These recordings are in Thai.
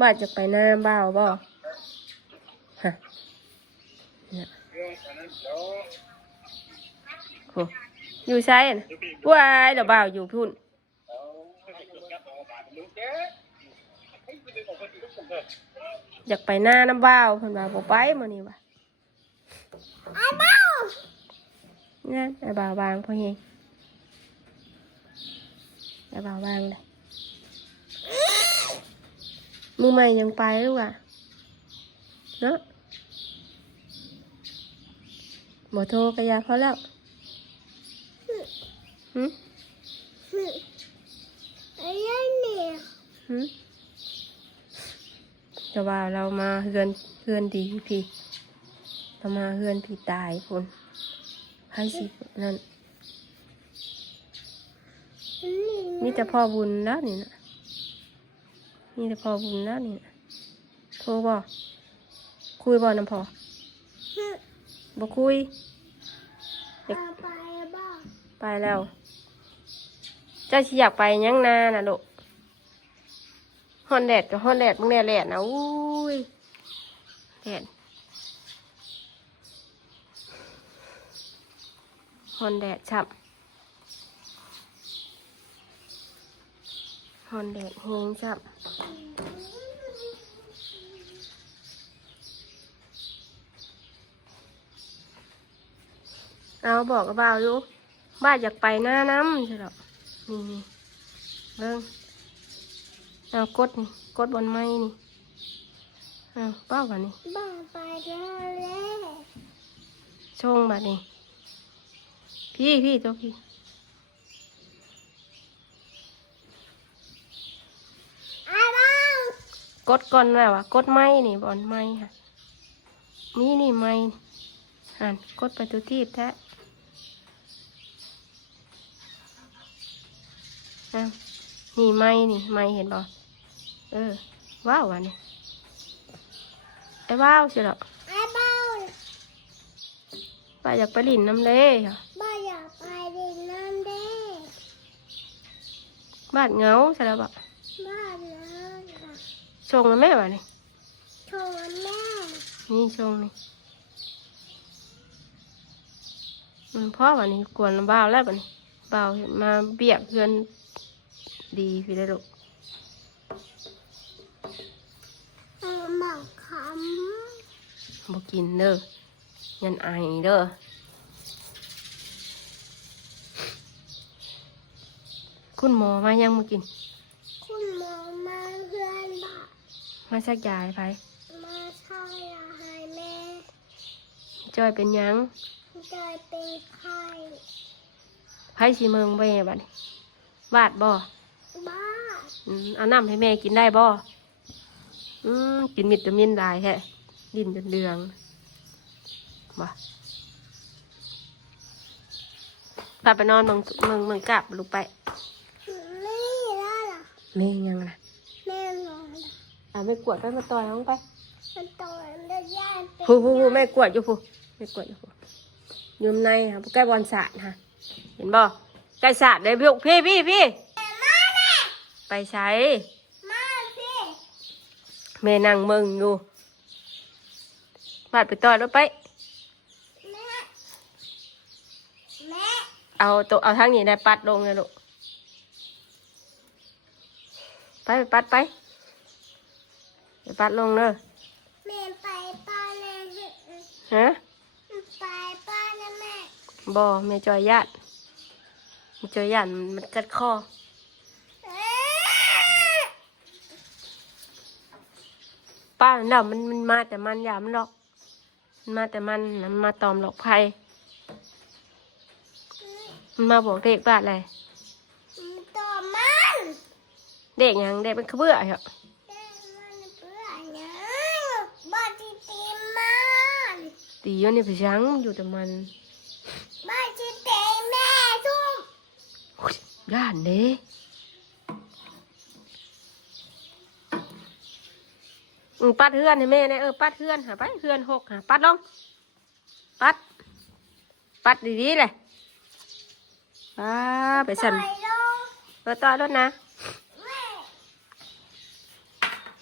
บ้านจะไปหน้าบ่าวบ่ฮะเนี่ยโหอยู่ใช่น่ะว้ายเดี๋ยวบ่าวอยู่พุ่นอยากไปหน้าน้ำบ่าวเพิ่นว่าบ่ไปมื้อนี้ว่ะไอ้บ่าวงั้นไอ้บ่าววางพ่อเฮงไอ้บ่าววางเลยมือใหม่ยังไปหรือวะเนาะบ่โทรกระยาเขาแล้วอะไรเนี่ยแต่ว่าเรามาเฮือนดีพี่เรามาเฮือนพี่ตายคนให้สินั่นนี่แต่พ่อบุญแล้วนี่นะนี่แต่พ่อบุญแล้วนี่นะโทรบ่คุยบ่น้ำพอบ่คุยไปแล้วเจ้าสิอยากไปยังนาน่ะลูกฮอนแดดกับฮอนแดดมึงแน่แหละนะอุ้ยแดดฮอนแดดฉับฮอนแดดแห้งฉับเอาบอกกับบ่าวอยู่บ้านอยากไปหน้าน้ำใช่หรอนี่เบิ่งเอากดนี่กดบนไม้นี่เอาเป้ากันนี่บ้าไปแล้วชงมานี่พี่ตัวพี่กดก่อนแล้วกดไม้นี่บนไม้ค่ะนี่ไม้หันกดไปตัวที่แท้นี่ไม้เห็นบ่ว้าวอันนี้ไอ้ว้าวใช่หรอไอ้ว้าวป้าอยากไปลินน้ำเล่ค่ะป้าอยากไปลินน้ำเล่บ้านเงาใช่แล้วบ่บ้านเงาชงแล้วแม่วะนี่ชงแล้วแม่นี่ชงนี่พ่อวะนี่กวนบ่าวแล้วบ่นี่บ่าวมาเบียกเพื่อนดีพี่ได้ลูกหมักคำบ่กินเด้อยันไอเด้อคุณหมอมายังมากินคุณหมอมาเพื่อนบ่มาชักยาให้ไปมาชักยาให้แม่จอยเป็นยังจอยเป็นไข้สิเมืองไปไงบ้านี่บาดบ่บ้าเอาน้ำให้แม่กินได้บ่กินวิตามินได้แฮะดินจนเดืองบ่พาไปนอนมึงกลับลูกไปไม่ได้หรอแม่ยังล่ะแม่นอนไปกวดไปมาต่อยน้องไปมาต่อยแล้วย่าผู้แม่กวดอยู่ผู้แม่กวดอยู่ผู้ยืมในค่ะใกล้บอลสาดค่ะเห็นบ่ใกล้สาดเลยพี่ไปใช้แม่นั่งมึงอยู่บาดไปต่อยแล้วไปเอาทั้งนี้ได้ปัดลงเลยลูกไปปัดไปปัดลงเลยแม่ไปป้าเลยฮะไปป้านะแม่บ่แม่จอยญาติมันกัดคอป้าเนาะมันมาแต่มันอย่ามันหรอกมันมาแต่มันมาตอมหลอกภัยมันมาบอกเด็กบ้านอะไรตอมมันเด็กยังเด็กมันขบื้อเหรอบ้านที่ตีมันตีอยู่ในผิวช้างอยู่แต่มันบ้านที่ตีแม่ทุ่มย่านเด้ปัดเฮือนให้แม่เนี่ยปัดเฮือนหาไปเฮือนหกหาปัดลงปัดดีๆเลยไปสั่นต่อยรถนะ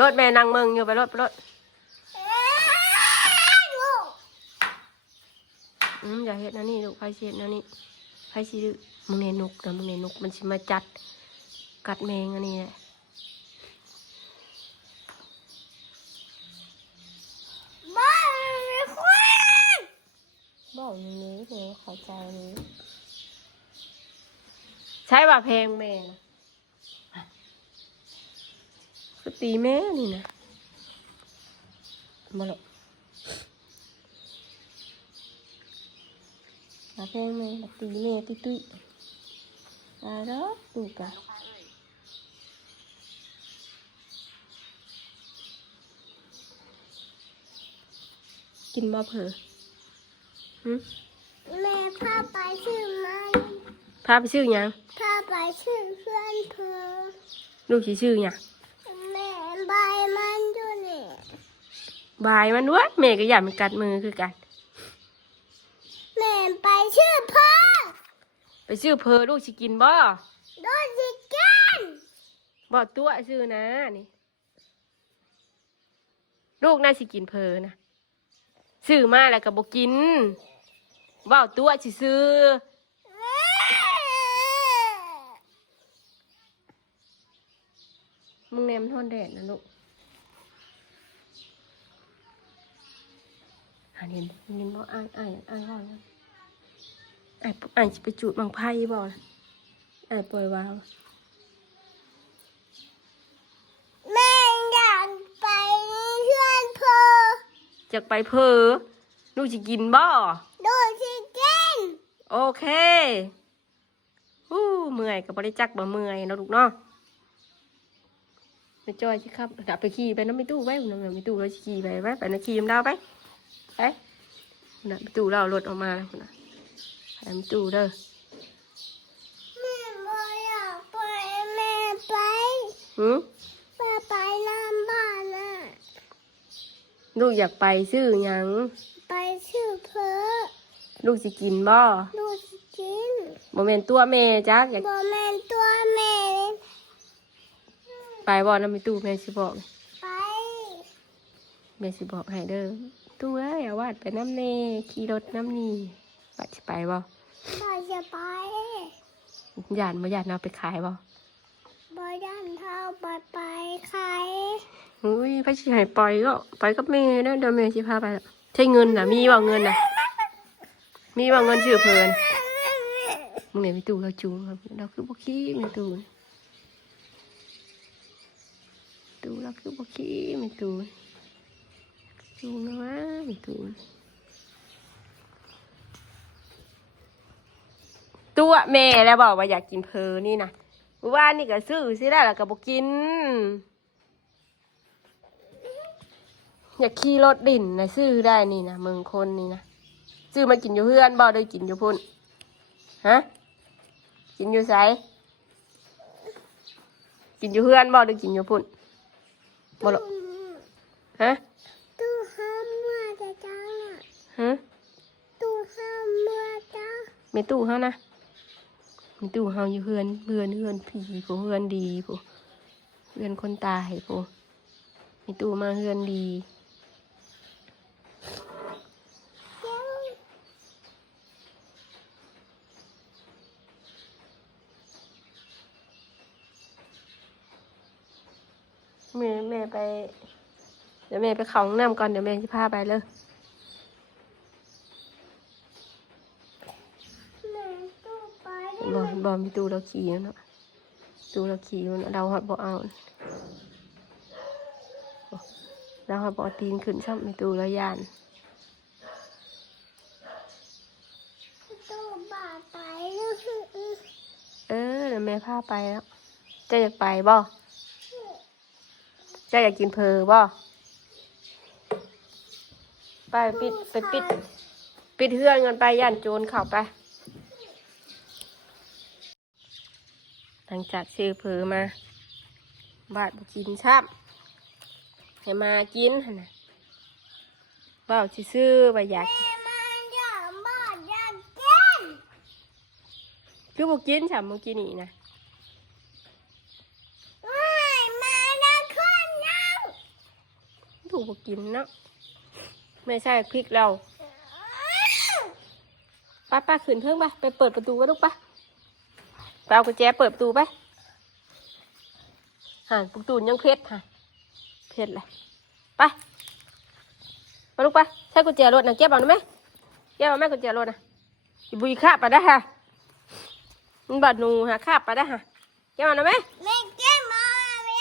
รถแม่นั่งเมืองอยู่ไปรถอย่าเฮ็ดนะนี่ลูกไฟเสียนะนี่ไฟสิดื้อมึงเนนุกนะมึงเนนุกมันสิมาจัดกัดแมงอันนี้แหละบอกอย่างนี้เลยเข้าใจนี้ใช้ว่าแพงแม่นะคือตีแม่นี่นะมาหรอกว่าแพงแม่ตีแม่ตุ้ยแล้วดูกันกินมาเผลอแม่พาไปชื่อมัน พาไปชื่อยังพาไปชื่อเพื่อนเธอ ลูกชื่อยังแม่ใบมันอยู่นี่ บายมันด้วยแม่ก็อยากมันกัดมือคือกันแม่ไปชื่อเพื่อไปชื่อเพอลูกสิกินบ่โดนจิกันบ่ตัวชื่อนะนี่ลูกน่าสิกินเพอนะซื้อมาแล้วก็บ่กินว่าวตัวสิซื้อมึงแนมทนแดดนะลูกเห็นบ่อ่านก่อนอ่านจะไปจูดบังไพ่บ่ปล่อยวาวแม่อยากไปเพื่อนเธอจะไปเพอลูกจะกินบ่โดนจิกันโอเคเมื่อยกับบริจักบ่เมื่อยเนาะลูกเนาะไปจอยสิครับดับไปขี่ไปน้ำไม่ตู้ไว้น้ำไม่ตู้เราขี่ไปไว้ไปน้ำขี่น้ำดาวไปน้ำไม่ตู้เราหลุดออกมาแล้วนะไปไม่ตู้เด้อแม่บ่อยากไปแม่ไปไปน้ำบ้านน่ะลูกอยากไปซื้อหยังไปชื่อเพ้อลูกสิกินบ่ลูกสิกินบ่แม่นตัวแม่จักอยากบ่แม่นตัวแม่ไปบ่น้ำไม่ตู้แม่สิบอกไปแม่สิบอกให้เด้อตู้เอ้ยอย่าวาดไปน้ำเน่ขี่รถน้ำนี่ปัดสิไปบ่จะไปย่านเอาไปขายบ่ย่านเท่าไปขายอุ้ยไปสิให้ไปกับแม่นะเดี๋ยวแม่สิพาไปใช้เงินน่ะมีบ่เงินน่ะมีบ่เงินชื่อเพลินมึงเนี่ยไม่ตู้เราจูงครับเราคือบ่ขี้ไม่ตู้เราคือบ่ขี้ไม่ตู้จูงนะวะไม่ตู้ตัวแม่แล้วบอกว่าอยากกินเพอนี่นะว่านี่ก็ซื้อสิได้แล้วก็บ่กินอยากขี่รถดิ่นนะซื้อได้นี่นะเมืองคนนี่นะซื้อมากินอยู่เพื่อนบ่ได้กินอยู่พุ่นฮะกินอยู่ไสกินอยู่เพื่อนบ่ได้กินอยู่พุ่นบ่หรอกฮะตู้ห้ามเมื่อจะจ้าฮะตู้ห้ามเมื่อจ้าไม่ตู้เฮานะมีตู้เฮาอยู่เพื่อนผีผู้เพื่อนดีผู้เพื่อนคนตายผู้มีตู้มาเพื่อนดีแม่ไปเดี๋ยวแม่ไปเข้าห้องน้ำก่อนเดี๋ยวแม่จะพาไปเลยบอมีตู้เราขี่เนาะตู้เราขี่เราหอดบ่เอาเราหอดบ่ตีนขึ้นซ้ำมีตู้เราย่านตู้บาไปเดี๋ยวแม่พาไปแล้วจะอยากไปบ่จะอยากกินเพอบ่ไปปิดเฮือนกันไปย่านโจรเข้าไปหลังจากซื้อเพอมาบาดบุกินซ้ำให้มากินนะบ่าวซื้อไปอยากคือบุกินซ้ำบุกินนี่นะ ถูกกินเนาะไม่ใช่พริกเราป้าขึ้นเพิ่งไปเปิดประตูไว้ลูกไปเอากุญแจเปิดประตูไปประตูยังเพชรเพชรเลยไปลูกไปใช้กุญแจรถนะเก็บเอาได้ไหมเก็บเอาไหมกุญแจรถนะบุยคาบไปได้มันบาดหนูคาบไปได้เก็บเอาได้ไหมแม่เก็บมาเอ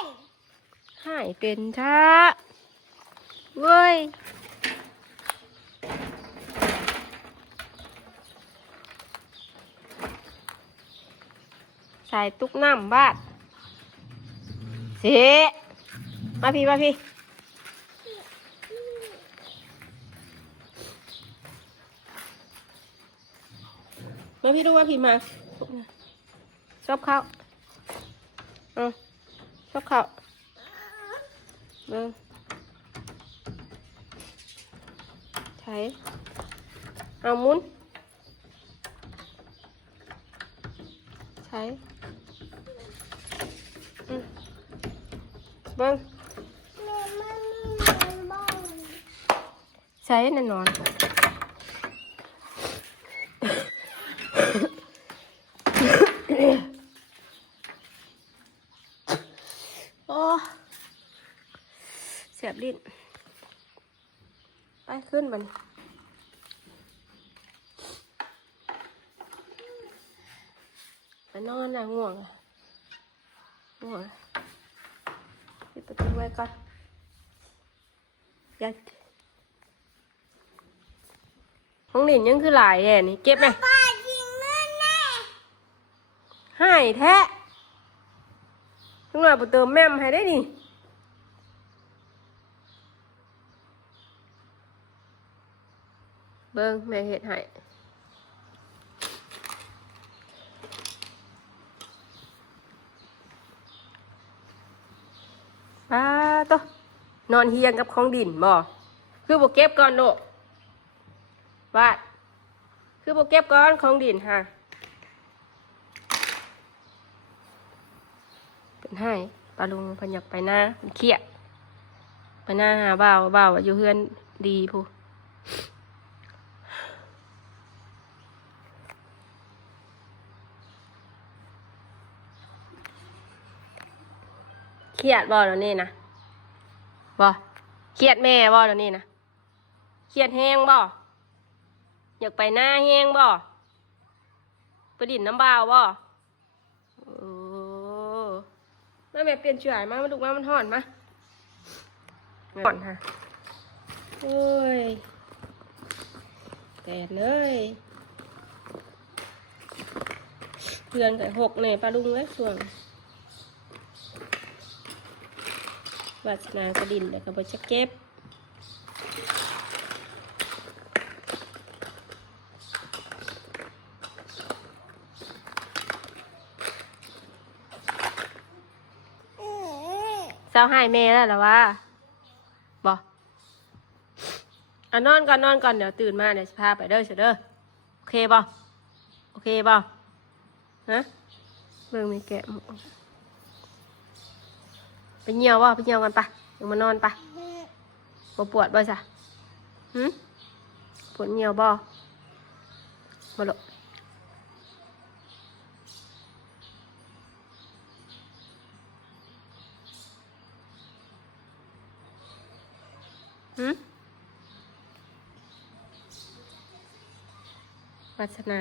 ง หายเป็นช้าเว้ยใส่ตุ๊กน้ำบ้านเสียมาพี่มาพี่ดูว่าพี่มาชอบข้าวชอบข้าวใช่เอามุนใช่เบิ้งใช้แน่นอนโอ้เสียบลิ้นไปขึ้นมันไปนอนนะง่วงปิดประตูไว้ก่อนยัดห้องหลินยังคือหลายแห่นี่เก็บไหมป้ายิงเงินแน่ ให้แท้ทุกหน่อยไปเติมแม่มให้ได้ดิเบิ้งแม่เห็ดให้ตัวนอนเฮียงกับของดินบ่คือบ่เก็บก่อนโลวาดคือบ่เก็บก่อนของดินเป็นให้ปลาลุงพยักไปหน้าเป็นเครียดไปหน้าหาบ่าวอยู่เฮือนดีพูเครียดบ่เดี๋ยวนี้นะบ่เครียดแม่บ่เดี๋ยวนี้นะเครียดแห้งบ่อยากไปหน้าแห้งบ่ไปดินน้ำบ่าวบ่มาแม่เปลี่ยนเฉยมาดูมามันห่อนมาห่อนโอ้ยแดดเลยเพื่อนแต่หกเนี่ยปลาลุงเลยส่วนวาสนากระดินเดี๋ยวก็ไปจะเก็บเศร้าให้แม่แล้วหรอวะบอกนอนก่อนเดี๋ยวตื่นมาเดี๋ยวจะพาไปเด้อเด้อโอเคบ่โอเคบ่ฮะเบิ่งมีแกะไปเหี่ยวบ่ไปเหี่ยวกันปะเดี๋ยวมานอนปะปวดบ่จ้ะปวดเหี่ยวบ่มาหลบวาสนา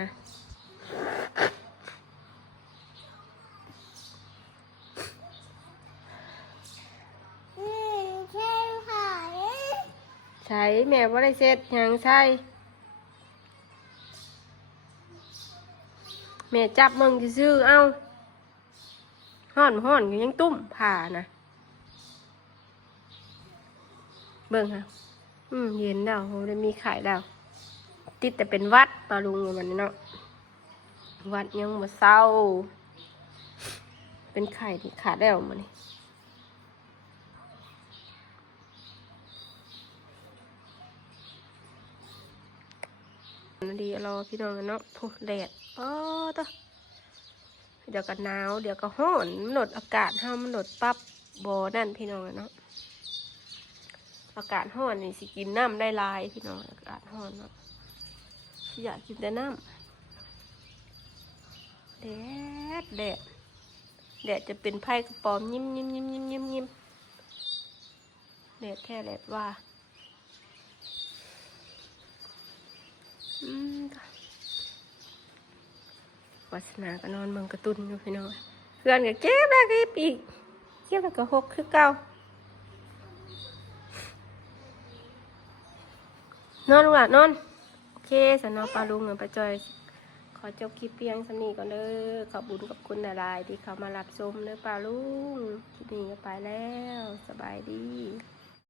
ใช่แม่ว่าได้เสร็จยังใช่แม่จับมึงซื่อเอาห่อนอยู่ยังตุ้มผ่านะเบิ่งค่ะเย็นแล้วโหได้มีไข่แล้วติดแต่เป็นวัดปลาลุงมันเนาะวัดยังมาเศร้าเป็นไข่ที่ขาดแล้วมันนี่ดีรอพี่น้องเนาะโอ้แดดต่อเดี๋ยวก็หนาวเดี๋ยวก็ร้อนมันหลดอากาศห้ามมันหลดปั๊บบ่นั่นพี่น้องเนาะ อากาศร้อนนี่สิกินน้ำได้หลายพี่น้องอากาศร้อนเนาะสิอยากกินแต่น้ำแดดแดดแดดจะเป็นไผ่กระป๋อมยิ้มแดดแท้แดดว่าวาสนาก็นอนเมืองกระตุ้นอยู่พี่น้องเพื่อนก็เก็บแล้วก็อีกเก็บแล้วก็หกคือเก่านอนลูกหลานนอนโอเคสันนอปลาลุงเงินปลาจอยขอจบคลิปเพียงสำนีก่อนเด้อขอบบุญกับคุณหลายๆที่เขามารับชมเด้อปลาลุงคลิปนี้ก็ไปแล้วสบายดี